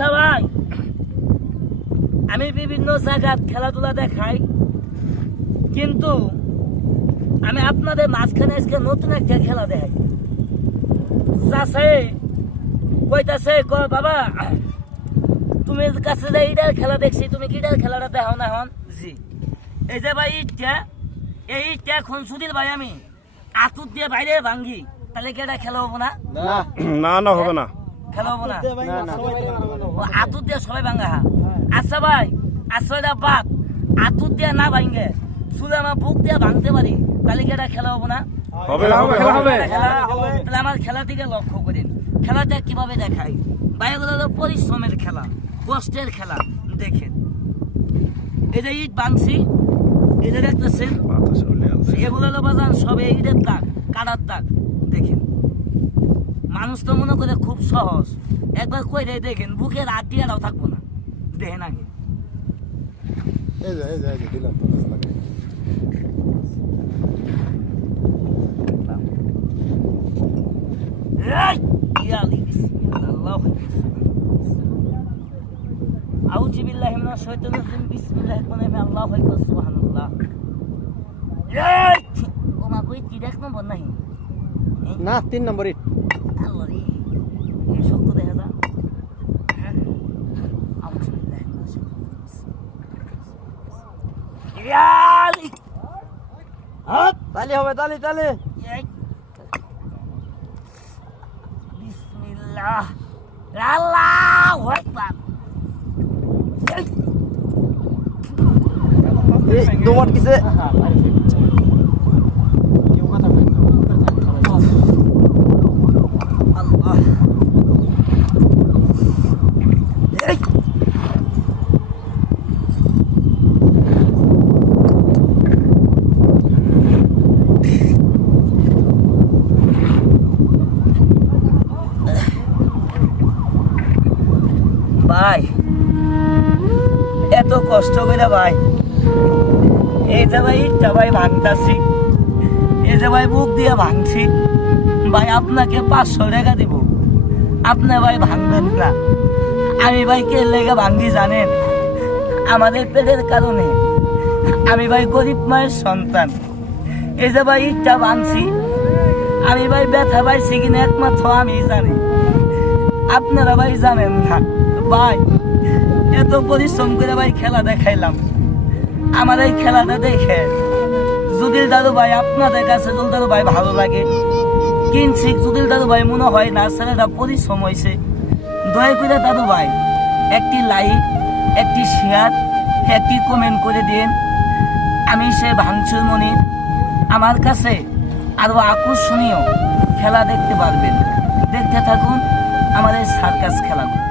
আচ্ছা ভাই, আমি বিভিন্ন জায়গায় খেলাধুলা দেখাই, কিন্তু আমি আপনাদের মাঝখানে আজকে নতুন একটা খেলা দেখাই। চাষে কইতাছে বাবা তুমি কাছে যে ইটার খেলা দেখছি, তুমি কি ইটার খেলাটা দেখাও না? এখন জি, এই যে ভাই ইটটা, এই ইটটা এখন সুধীর ভাই আমি আতুর দিয়ে বাইরে ভাঙ্গি, তাহলে কি এটা খেলা হবো না? না না হবে না, খেলা হবো না। আতুর দিয়ে সবাই ভাঙ্গা। আচ্ছা ভাই, আচ্ছা এটা বাদ, আতুর দিয়ে না ভাঙ্গে শুধু আমার বুক দিয়ে ভাঙতে পারি, তাহলে কি এটা খেলা হবো না? হবে তাহলে আমার খেলা দিকে লক্ষ্য করেন, খেলাটা কিভাবে দেখাই। ভাই এগুলো হলো পরিশ্রমের খেলা, কষ্টের খেলা। দেখেন এই যে ইট ভাঙছি, এই যে দেখতেছেন, এগুলো হলো বাজান সবে ইটের দাগ, কাটার দাগ। দেখেন মানুষ তো মনে করে খুব সহজ, একবার কইরে দেখেন বুকের আটিয়াটাও থাকবো না। দেখেন আগে আউযু বিল্লাহি মিনাশ শাইতানির রাজিম, বিসমিল্লাহির রহমানির রহিম, আল্লাহু আকবার, সুবহানাল্লাহ। ও মা কই কি দেখ নম্বর নাই না 3 নম্বর ইট আল্লাহ রে, এই শক্ত দেখা যা। আউযু বিল্লাহি মিনাশ শাইতানির তালি হবে, তালি তালি। বিসমিল্লাহ, আল্লাহু আকবার। এই দুমার কিসে আল্লাহ ভাই, এত কষ্ট করে ভাই এই যে ভাই ইটটা ভাই ভাঙতাছি, এই যে ভাই বুক দিয়ে ভাঙছি ভাই, আপনাকে 500 টাকা দিব, আপনি ভাই ভাঙবেন না। আমি ভাই কে লেগে ভাঙি জানেন? আমাদের পেটের কারণে। আমি ভাই গরিব মায়ের সন্তান। এই যে ভাই ইটটা ভাঙছি, আমি ভাই ব্যথা পাইছি কিনা একমাত্র আমি জানি, আপনারা ভাই জানেন না। ভাই এত পরিশ্রম করে ভাই খেলা দেখাইলাম, আমার এই খেলাটা দেখে যদি দাদু ভাই আপনাদের কাছে যদি দাদু ভাই ভালো লাগে, কিনছি যদি দাদু ভাই মনে হয় না ছেলেটা পরিশ্রম হয়েছে, দয়া করে দাদু ভাই একটি লাইক, একটি শেয়ার, একটি কমেন্ট করে দিন। আমি সে ভাঙচুর মনির, আমার কাছে আরো আকর্ষণীয় খেলা দেখতে পারবেন। দেখতে থাকুন আমাদের সার্কাস খেলাগুলো।